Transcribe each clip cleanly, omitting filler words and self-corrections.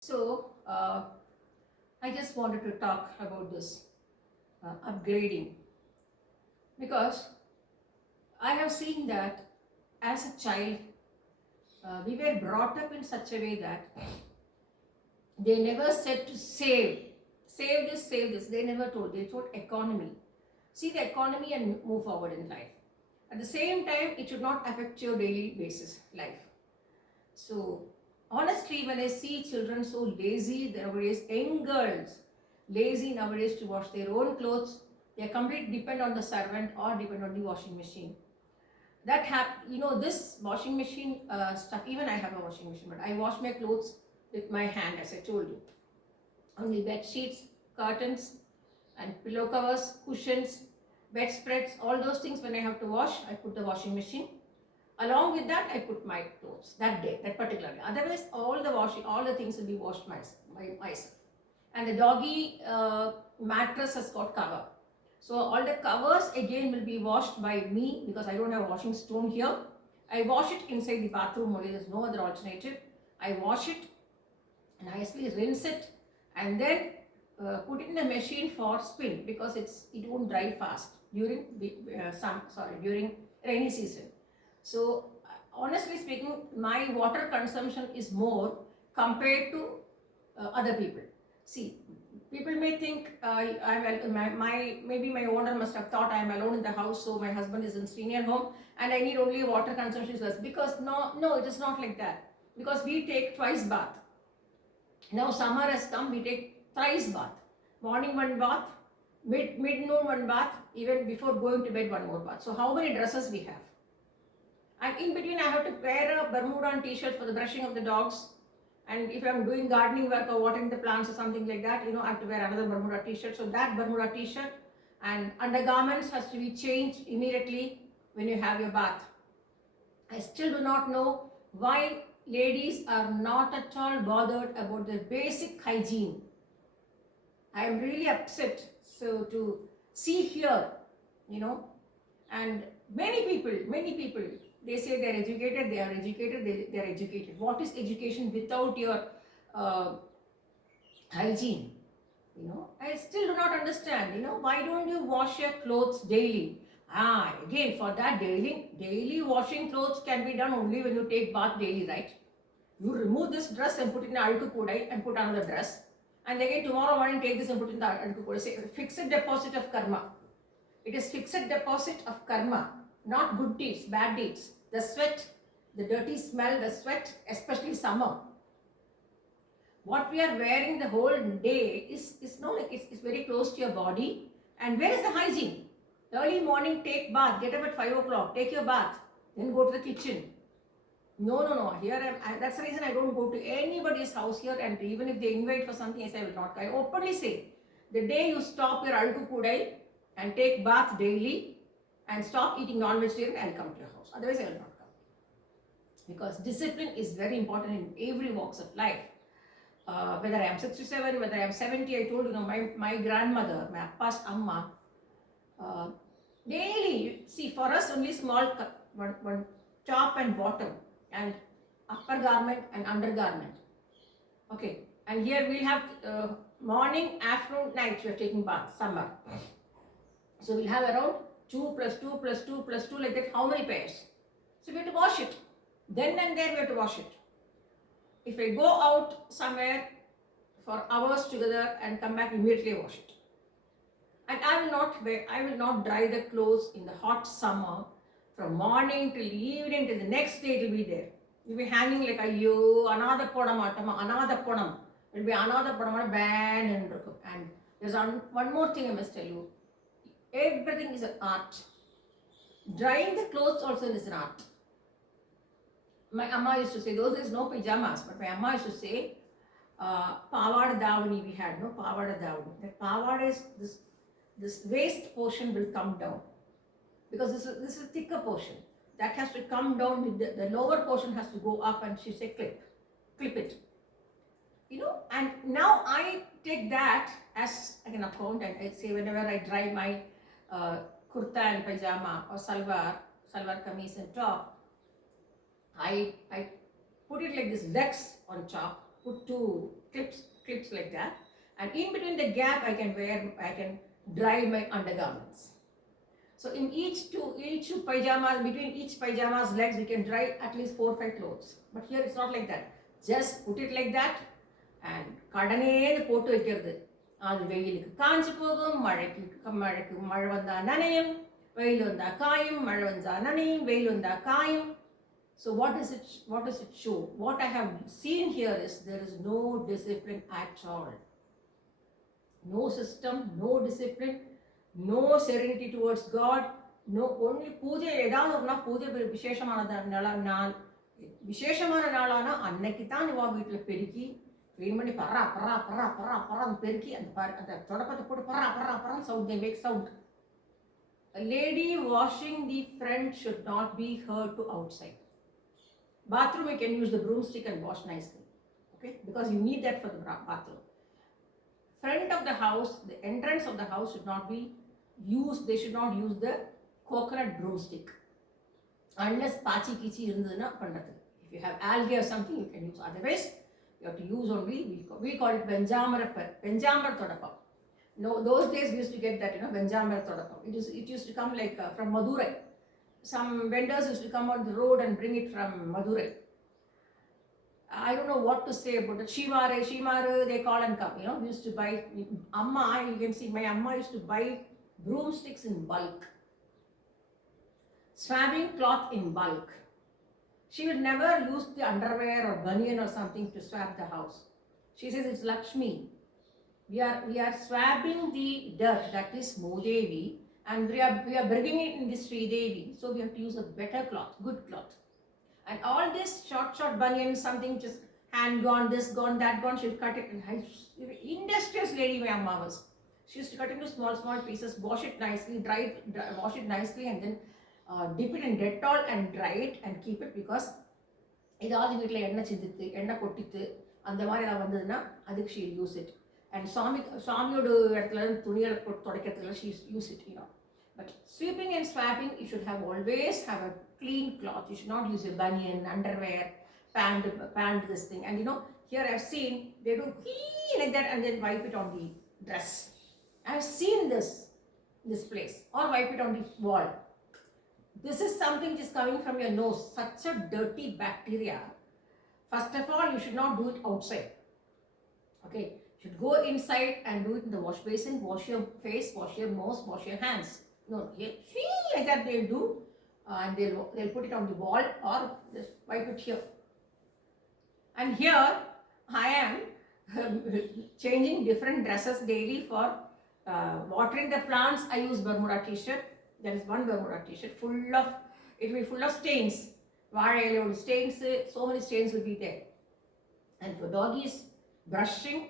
So, I just wanted to talk about this upgrading because I have seen that as a child, we were brought up in such a way that they never said to save this. They never told. They told economy. See the economy and move forward in life. At the same time, it should not affect your daily basis life. So, honestly, when I see children so lazy nowadays, young girls lazy nowadays to wash their own clothes, they are completely depend on the servant or depend on the washing machine. This washing machine stuff. Even I have a washing machine, but I wash my clothes with my hand, as I told you. Only bed sheets, curtains, and pillow covers, cushions, bedspreads, all those things. When I have to wash, I put the washing machine. Along with that, I put my clothes that day, that particular day. Otherwise, all the things will be washed myself. And the doggy mattress has got cover. So all the covers again will be washed by me because I don't have a washing stone here. I wash it inside the bathroom only. There's no other alternative. I wash it nicely, rinse it, and then put it in the machine for spin because it won't dry fast during during rainy season. So honestly speaking, my water consumption is more compared to other people. See, people may think maybe my owner must have thought I am alone in the house, so my husband is in senior home and I need only water consumption is less. Because no, it is not like that. Because we take twice bath. Now summer has come, we take thrice bath. Morning one bath, mid-noon one bath, even before going to bed one more bath. So how many dresses we have? And in between I have to wear a Bermuda and t-shirt for the brushing of the dogs. And if I'm doing gardening work or watering the plants or something like that, I have to wear another Bermuda t-shirt. So that Bermuda t-shirt and undergarments has to be changed immediately when you have your bath. I still do not know why ladies are not at all bothered about their basic hygiene. I am really upset. So to see here, and many people, they say they are educated, they are educated. What is education without your hygiene? I still do not understand. Why don't you wash your clothes daily? Again, for that daily washing clothes can be done only when you take bath daily, right? You remove this dress and put it in alku kodai and put another dress. And again tomorrow morning take this and put in the alku kodai. Say fixed deposit of karma. It is fixed deposit of karma, not good deeds, bad deeds. The sweat, the dirty smell, the sweat, especially summer. What we are wearing the whole day is it's very close to your body. And where is the hygiene? Early morning, take bath, get up at 5 o'clock, take your bath, then go to the kitchen. No. Here that's the reason I don't go to anybody's house here, and even if they invite for something, I say I will not. I openly say, the day you stop your alku kudai and take bath daily and stop eating non-vegetarian, I will come to your house. Otherwise, I will not come. Because discipline is very important in every walks of life. Whether I am 67, whether I am 70, I told my grandmother, my appa's amma, daily, see, for us only small one top and bottom and upper garment and undergarment. Okay, and here we'll have morning, afternoon, night we are taking bath, summer. So we'll have around 2 plus 2 plus 2 plus 2 like that. How many pairs? So we have to wash it. Then and there we have to wash it. If I go out somewhere for hours together and come back, immediately wash it. And I will not dry the clothes in the hot summer from morning till evening till the next day. It will be there. It will be hanging like another podam. It will be another podam ban and there's one more thing I must tell you. Everything is an art. Drying the clothes also is an art. My amma used to say, those days no pajamas, but my amma used to say, pavada davani we had, no pavada davani. That pavada is this waist portion will come down because this is a thicker portion. That has to come down, the lower portion has to go up, and she say clip it. And now I take that as an account, and I say whenever I dry my kurta and pajama or salwar kameez and top, I put it like this, decks on top, put two clips like that, and in between the gap I can dry my undergarments. So in each pajamas, between each pajama's legs, we can dry at least 4 or 5 clothes. But here it's not like that. Just put it like that and கடனே போட்டு வைக்கிறது. அது வெயிலுக்கு காஞ்சு போகும், மழைக்கு மழை வந்தா நனையும், வெயில் வந்தா காயும், மழை வந்தா நனையும், வெயில் வந்தா காயும். So what does it show? What I have seen here is there is no discipline at all. No system, no discipline, no serenity towards God, no only பூஜை ஏதாவது ஒருனா பூஜை விசேஷமான நாளானா அன்னைக்கு தான் இவா வீட்டில் பெருக்கி க்ளீன் பண்ணி பறா பறா பறா பறா பறான்னு பெருக்கி அந்த தொடப்பத்தை போட்டு பறா பறா பறான்னு sound, they make sound. A lady washing the front should not be heard to outside. Bathroom you can use the broomstick and wash nicely, okay, because you need that for the bathroom. Front of the house, the entrance of the house should not be used. They should not use the coconut broomstick unless pachi kichi irundaduna pandrathu. If you have algae or something, you can use. Otherwise you have to use only, we call it venjamara thodapam. No, those days we used to get that, venjamara thodapam. It used to come like from Madurai. Some vendors used to come on the road and bring it from Madurai. I don't know what to say about it. Shimaru, they call and come. We used to buy, Amma, you can see my Amma used to buy broomsticks in bulk, swabbing cloth in bulk. She will never use the underwear or banian or something to swab the house. She says it's Lakshmi. We are swabbing the dirt, that is Modevi, and we are bringing it in this Sridevi. So we have to use a better cloth, good cloth. And all this short bunion, something just hand gone, this gone, that gone, she'll cut it. Industrious lady my Amma was. She used to cut into small pieces, wash it nicely, wash it nicely, and then dip it in Dettol and dry it and keep it, because ஏதாவது வீட்டில் எண்ணெய் சிந்தித்து எண்ணெய் கொட்டித்து அந்த மாதிரி ஏதாவது வந்ததுன்னா அதுக்கு she use it. And சாமியோட இடத்துல துணிகளை போட்டு துடைக்கிறதுல she use it, But sweeping and swabbing, you should always have a clean cloth. You should not use a banian, underwear, pant this thing. And here I've seen they do like that and then wipe it on the dress. I've seen this place, or wipe it on the wall. This is something which is coming from your nose, such a dirty bacteria. First of all, you should not do it outside. Okay, you should go inside and do it in the wash basin, wash your face, wash your nose, wash your hands. No, like that they'll do, and they'll put it on the wall or just wipe it here. And here I am changing different dresses daily for watering the plants. I use Bermuda t-shirt. There is one Bermuda t-shirt it will be full of stains. Stains, so many stains will be there. And for doggies, brushing,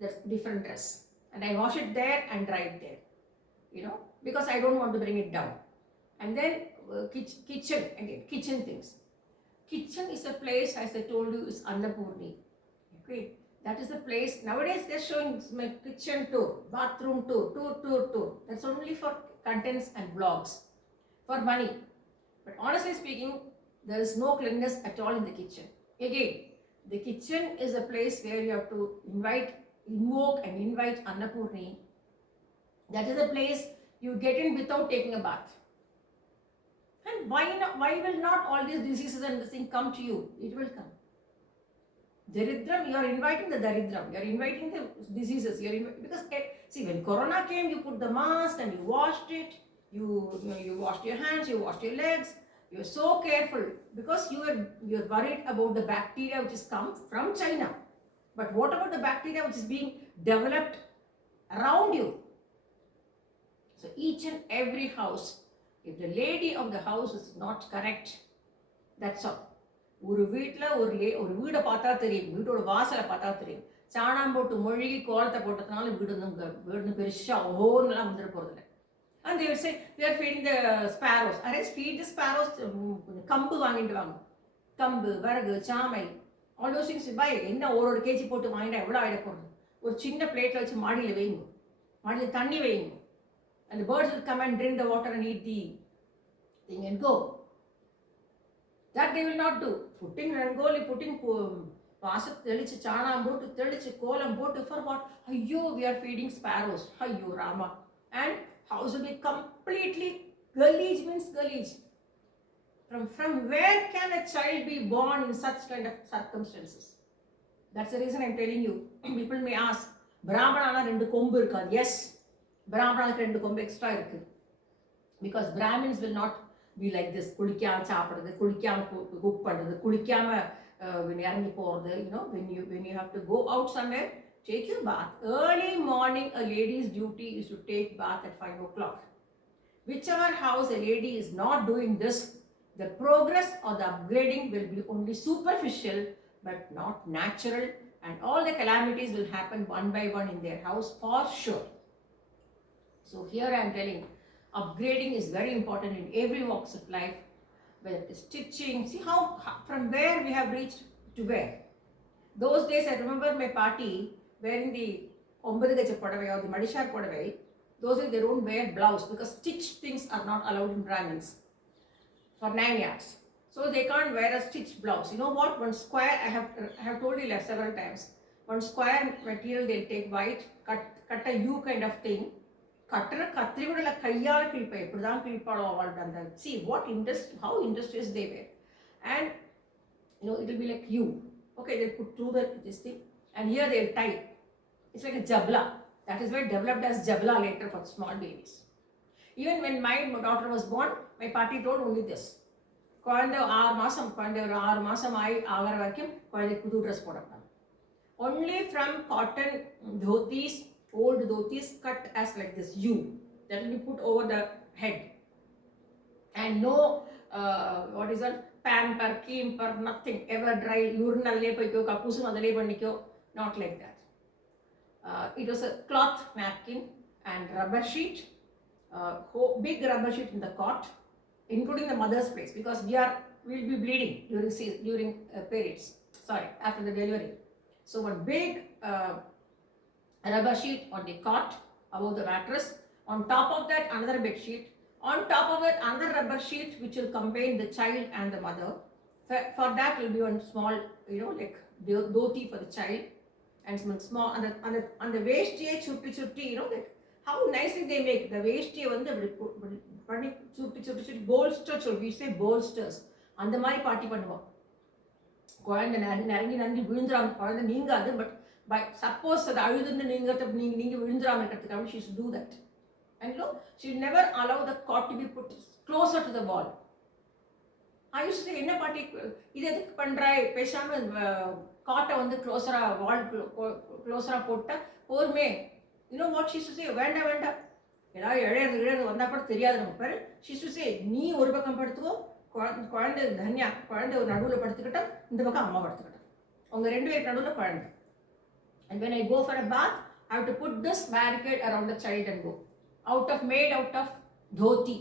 that's different dress. And I wash it there and dry it there, because I don't want to bring it down. And then kitchen, again, kitchen things. Kitchen is a place, as I told you, is Annapurni. Okay, that is the place. Nowadays they're showing my kitchen tour, bathroom tour. That's only for contents and blogs, for money. But honestly speaking, there is no cleanliness at all in the kitchen. Again, the kitchen is a place where you have to invoke and invite Annapurni. That is a place you get in without taking a bath. And why will not all these diseases and this thing come to you? It will come. Daridram, you are inviting the Daridram. You are inviting the diseases. Because see, when Corona came, you put the mask and you washed it. You washed your hands, you washed your legs. You are so careful because you are worried about the bacteria which has come from China. But what about the bacteria which is being developed around you? So each and every house, if the lady of the house is not correct, that's all. ஒரு வீடை பார்த்தா தெரியும், வீட்டோட வாசலை பார்த்தா தெரியும். சாணம் போட்டு மொழிகி கோலத்தை போட்டதுனால வீடு பெருசா ஓன்னெல்லாம் வந்துட போறதில்லை. And they will say they are feeding the sparrows. Arrange feed the sparrows. கம்பு வாங்கிட்டு வாங்க, கம்பு, வரகு, சாமை, all those things buy. என்ன ஒரு கேஜி போட்டு வாங்கிட்டா எவ்வளோ ஆகிட போகிறது? ஒரு சின்ன பிளேட்டில் வச்சு மாடியில் வைங்க, மாடியில் தண்ணி வைங்க. And the birds will come and drink the water and eat the thing and go. That they will not do. Putting rangoli, putting வாச தெளிச்சு சாணம் போட்டு தெளிச்சு கோலம் போட்டு for what? ஐயோ, we are feeding sparrows. ஐயோ Rama. And house will be completely gullies, means gullies. From where can a child be born in such kind of circumstances? That's the reason I'm telling you. People may ask, Brahmana rendu kombu irukka? Yes, Brahmana rendu kombu extra irukku. Because Brahmins will not be like this. Kudikkama saapradhu, kudikkama cook pandrathu, kudikkama irangi poradhu. You know, when you have to go out somewhere, take your bath. Early morning, a lady's duty is to take bath at 5 o'clock. Whichever house a lady is not doing this, the progress or the upgrading will be only superficial but not natural, and all the calamities will happen one by one in their house for sure. So here I am telling, upgrading is very important in every walks of life, whether it is stitching. See how from where we have reached to where. Those days I remember my party wearing the ombadu gacha podavai or the madishar podavai. Those days they don't wear blouse because stitched things are not allowed in Brahmins for 9 yards. So they can't wear a stitched blouse. You know what? One square, I have told you several times. One square material they'll take white, cut a U kind of thing. Cutter katri kuda kaiyala kilpa eppudan kilpalo avaldanda. See what how industrious they were. And you know, it will be like U. Okay, they'll put through this thing, and here they'll tie. It's like a jabla. That is why developed as jabla later for small babies. Even when my daughter was born, my party told only this. குழந்தை 6 மாசம் ஆகிற வரைக்கும் குழந்தை புது dress போடக்கூடாது. Only from cotton dhotis, old dhotis cut as like this U, that will be put over the head, and no what is that, pamper, keemper, nothing, ever dry, urinal poikko kapusum adale pannikko, not like that. It was a cloth napkin and rubber sheet, big rubber sheet in the cot, including the mother's place, because we'll be bleeding during periods, after the delivery. So one big rubber sheet on the cot above the mattress. On top of that, another bed sheet. On top of it, another rubber sheet which will combine the child and the mother. For that will be one small, you know, like dhoti for the child, and some small on the waist chutti, you know, like how nicely they make the waist வந்து பண்ணி சுட்டி bolsters, we say bolsters. அந்த மாதிரி party பண்ணுவோம். குழந்தை நரங்கி விழுந்துராம, குழந்தை நீங்காது, but suppose அது அழுதுன்னு நீங்க விழுந்துராம இருக்கிறதுக்காக she should do that. And you know, she will never allow the cot to be put closer to the wall. I used to say, என்ன பாட்டி இது எதுக்கு பண்றாய், பேசாம காட்டை வந்து க்ளோஸரா வால் க்ளோஸரா போட்டா போருமே. You know what she used to say? வேண்டாம், ஏதாவது இழையது வந்தா கூட தெரியாது நமக்கு பேரு. she used to say, நீ ஒரு பக்கம் படுத்துக்கோ, குழந்தை தன்யா குழந்தை ஒரு நடுவில் படுத்துக்கிட்டோம், இந்த பக்கம் அம்மா படுத்துக்கிட்டோம், உங்க 2 பேருக்கு நடுவில் குழந்தை. And when I go for a bath, I have to put this barricade around the child and go. Made out of dhoti.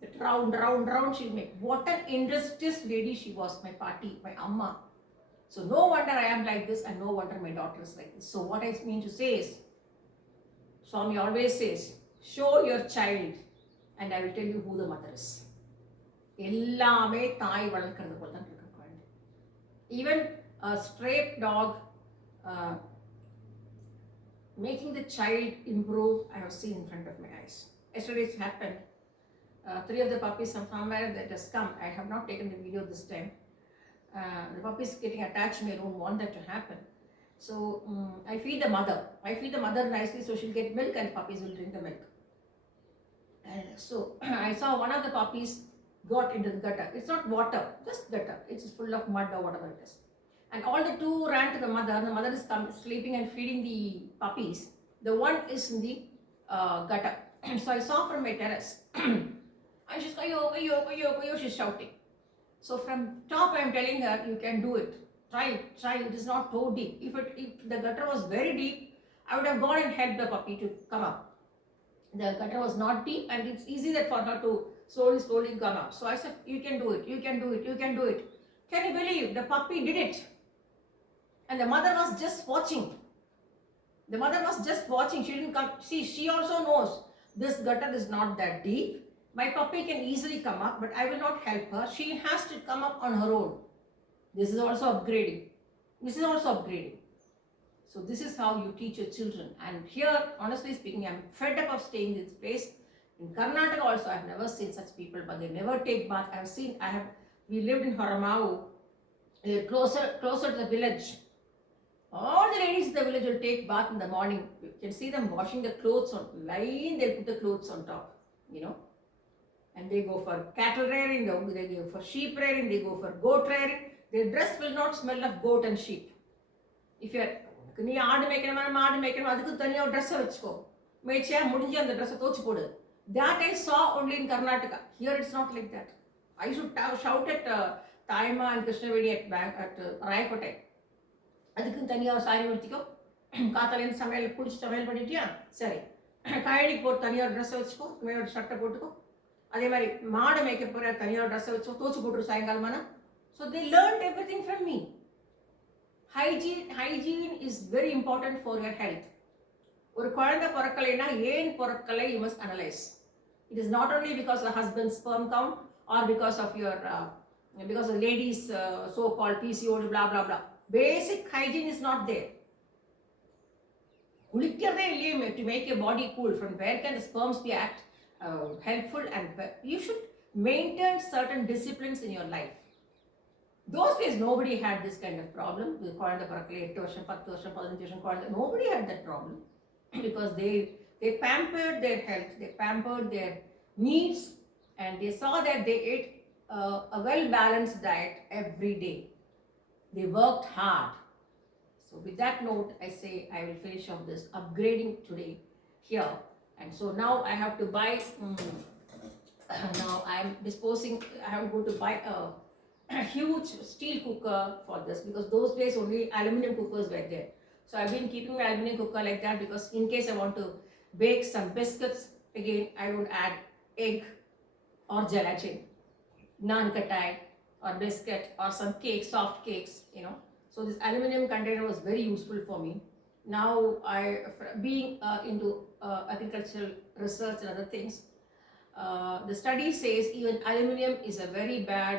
That round she'll make. What an industrious lady she was, my party, my amma. So no wonder I am like this, and no wonder my daughter is like this. So what I mean to say is, Swami always says, show your child and I will tell you who the mother is. எல்லாமே தாய் வளர்க்கிறது போல தான் இருக்க குழந்தை. Even a stray dog making the child improve, I have seen in front of my eyes. Yesterday it happened. 3 of the puppies from somewhere that has come. I have not taken the video this time. The puppies getting attached to me. I don't want that to happen. So I feed the mother nicely, so she'll get milk and puppies will drink the milk. And so I saw one of the puppies got into the gutter. It's not water, just gutter. It's full of mud or whatever it is. And all the 2 ran to the mother. The mother is sleeping and feeding the puppies. The one is in the gutter. So I saw from my terrace. And she's going, she's shouting. So from top I am telling her, you can do it. Try it. It is not so deep. If the gutter was very deep, I would have gone and helped the puppy to come up. The gutter was not deep, and it's easy that for her to slowly come up. So I said, you can do it. Can you believe the puppy did it? And the mother was just watching. She didn't come. See, she also knows this gutter is not that deep. My puppy can easily come up, but I will not help her. She has to come up on her own. This is also upgrading. This is also upgrading. So this is how you teach your children. And here, honestly speaking, I'm fed up of staying in this place. In Karnataka also, I've never seen such people, but they never take bath. We lived in Haramau, closer to the village. All the ladies in the village will take bath in the morning. You can see them washing the clothes on line, they'll put the clothes on top, And they go for cattle rearing, they go for sheep rearing, they go for goat rearing. Their dress will not smell of goat and sheep. If you're நீ ஆடு மேய்க்கணும் மாடு மேய்க்கணும் அதுக்கு தனியாக ஒரு ட்ரெஸ்ஸை வச்சுக்கோ மேய்ச்சியா முடிஞ்சு அந்த ட்ரெஸ்ஸை தோச்சு போடு that I saw only in Karnataka. Here it's not like that. I should shout at Taima and Krishnavedi at Rayakotai. அதுக்குன்னு தனியாக ஒரு சாரி ஊற்றிக்கோ காத்தாலேருந்து சமையல் பண்ணிட்டியா சரி கழனிக்கு போட்டு தனியாக ட்ரெஸ்ஸை வச்சுக்கோ மேலே ஒரு ஷர்ட்டை போட்டுக்கோ அதே மாதிரி மாடு மேய்க்க போகிற தனியாக ட்ரெஸ்ஸை வச்சுக்கோ தோச்சு போட்டுரு சாயங்காலமான so they learned everything from me. Hygiene is very important for your health. ஒரு குழந்தை பிறக்கலைன்னா ஏன் பிறக்கலை you must analyze. It is not only because of the husband's sperm count or because of the ladies so-called PCOD blah blah blah. Basic hygiene is not there. குளிக்கிறதே இல்லையே to make your body cool. From where can the sperms be helpful? And you should maintain certain disciplines in your life. Those days nobody had this kind of problem. குழந்தை பிறக்கல 8 வருஷம் 10 வருஷம் 15 வருஷம் குழந்தை nobody had that problem because they pampered their health, they pampered their needs, and they saw that they ate a well balanced diet every day. They worked hard. So with that note, I say I will finish off this upgrading today here. And so now I have to buy now I am going to buy a huge steel cooker for this because those days only aluminum cookers were there. So I've been keeping my aluminum cooker like that because in case I want to bake some biscuits, again I would add egg or gelatin, naan katai or biscuit or some cakes, soft cakes, So this aluminum container was very useful for me. Now being into agricultural research and other things, the study says even aluminum is a very bad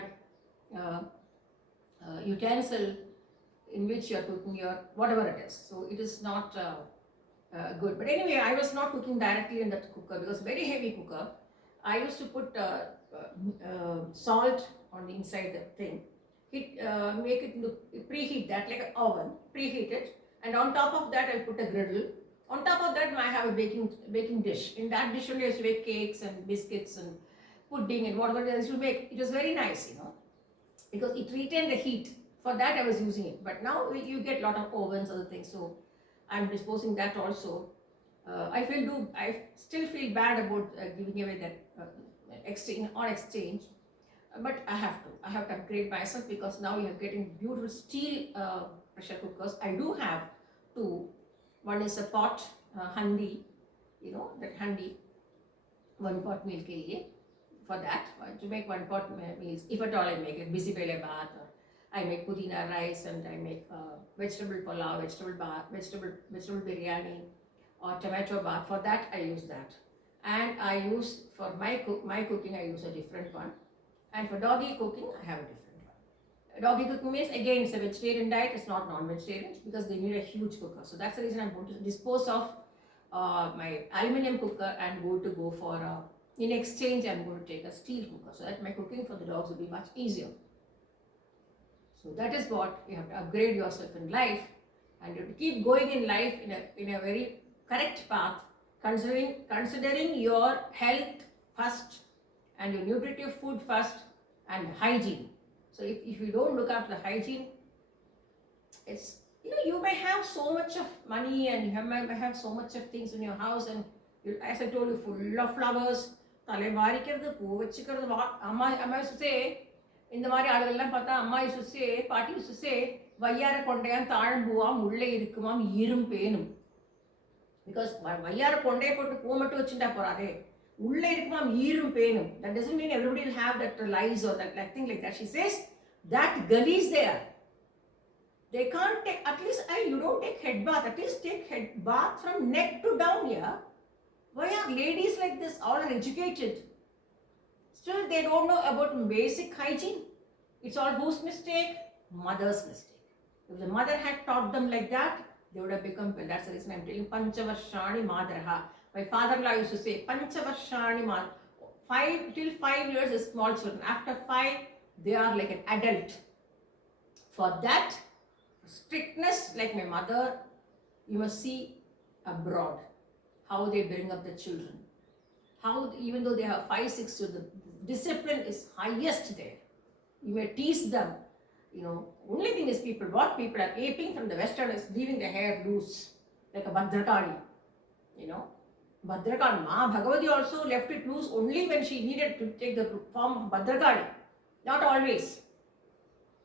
utensil in which you are cooking your whatever it is. So it is not good. But anyway, I was not cooking directly in that cooker because very heavy cooker. I used to put salt on the inside the thing. Make it into preheat that like an oven, preheat it, and on top of that I'll put a griddle. On top of that I have a baking dish. In that dish only I used to make cakes and biscuits and pudding and whatever it is to make. It was very nice, because it retained the heat. For that I was using it. But now you get a lot of ovens, other things. So I'm disposing that also. I still feel bad about giving away that exchange. But I have to upgrade myself because now you are getting beautiful steel pressure cookers. I do have two. One is a pot, handi, that handi, 1 pot meal ke liye. For that, to make 1 pot meals, if at all I make it, bisi pele bath, or I make pudina rice, and I make vegetable pulao, vegetable bath, vegetable biryani, or tomato bath. For that, I use that. And I use, for my cooking, I use a different one. And for doggy cooking, I have a different one. Doggy cooking means, again, it's a vegetarian diet, it's not non-vegetarian, because they need a huge cooker. So that's the reason I'm going to dispose of my aluminum cooker and go for in exchange, I'm going to take a steel cooker so that my cooking for the dogs will be much easier. So that is what you have to upgrade yourself in life, and you have to keep going in life in a very correct path, considering your health first and your nutritive food first and hygiene. So if you don't look after the hygiene, it's you may have so much of money and you may have so much of things in your house, and as I told you, full of flowers. தலை வாரிக்கிறது பூ வச்சுக்கிறது அம்மா யூசுசே இந்த மாதிரி ஆளுகள்லாம் பார்த்தா அம்மா யூசுசே பாட்டி யூசுசே வையார கொண்டையாம் தாழம்பூவாம் உள்ளே இருக்குமாம் இரும்பேனும். பிகாஸ் வையார கொண்டையை போட்டு பூ மட்டும் வச்சுட்டா போறாதே, உள்ளே இருக்குமாம் இரும்பேனும். That doesn't mean everybody will have that lice or that thing like that. She says that gully is there. They can't take, at least you don't take head bath, at least take head bath from neck to down here. Why are ladies like this all are educated? Still they don't know about basic hygiene. It's all whose mistake? Mother's mistake. If the mother had taught them like that, they would have become well. That's the reason I'm telling Panchavarshani Madaraha. My father-in-law used to say Panchavarshani Madaraha. 5 till 5 years is small children. After 5, they are like an adult. For that strictness, like my mother, you must see abroad how they bring up the children. How even though they have 5, 6 children, the discipline is highest there. You may tease them. Only thing is what people are aping from the Western is leaving their hair loose, like a Bhadrakali. Bhadrakali, Ma Bhagavati also left it loose only when she needed to take the form of Bhadrakali. Not always.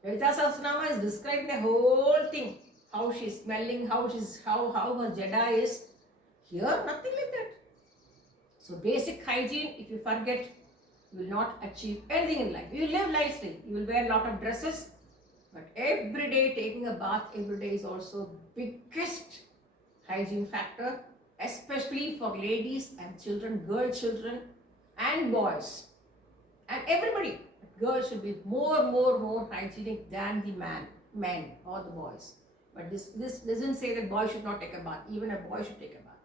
Lalita Sahasranama is describing the whole thing. How she's smelling, how her jada is. Here, nothing like that. So basic hygiene, if you forget, you will not achieve anything in life. You will live lightly. You will wear a lot of dresses. But every day taking a bath every day is also biggest hygiene factor, especially for ladies and children, girl children and boys. And everybody. Girls should be more hygienic than the men or the boys. But this doesn't say that boys should not take a bath. Even a boy should take a bath.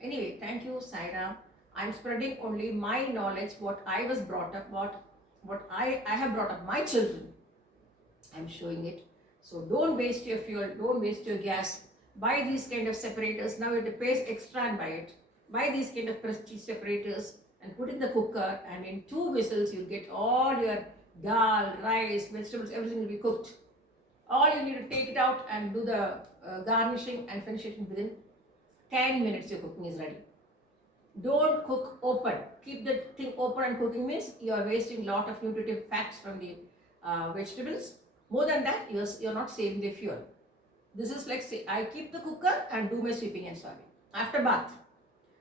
Anyway, thank you, Saira. I'm spreading only my knowledge, what I was brought up, what I have brought up my children. I'm showing it. So don't waste your fuel, don't waste your gas. Buy these kind of separators. Now it pays extra and buy it. Buy these kind of prestige separators and put in the cooker, and in 2 whistles you'll get all your dal, rice, vegetables, everything will be cooked. All you need to take it out and do the garnishing and finish it within 10 minutes your cooking is ready. Don't cook open. Keep the thing open and cooking means you are wasting a lot of nutritive fats from the vegetables. More than that, you're not saving the fuel. This is like, say, I keep the cooker and do my sweeping and swabbing after bath.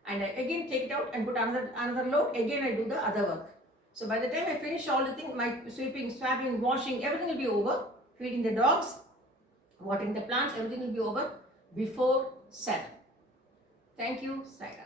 And I again take it out and put another load. Again, I do the other work. So by the time I finish all the things, my sweeping, swabbing, washing, everything will be over. Feeding the dogs, watering the plants, everything will be over before 7. Thank you, Saira.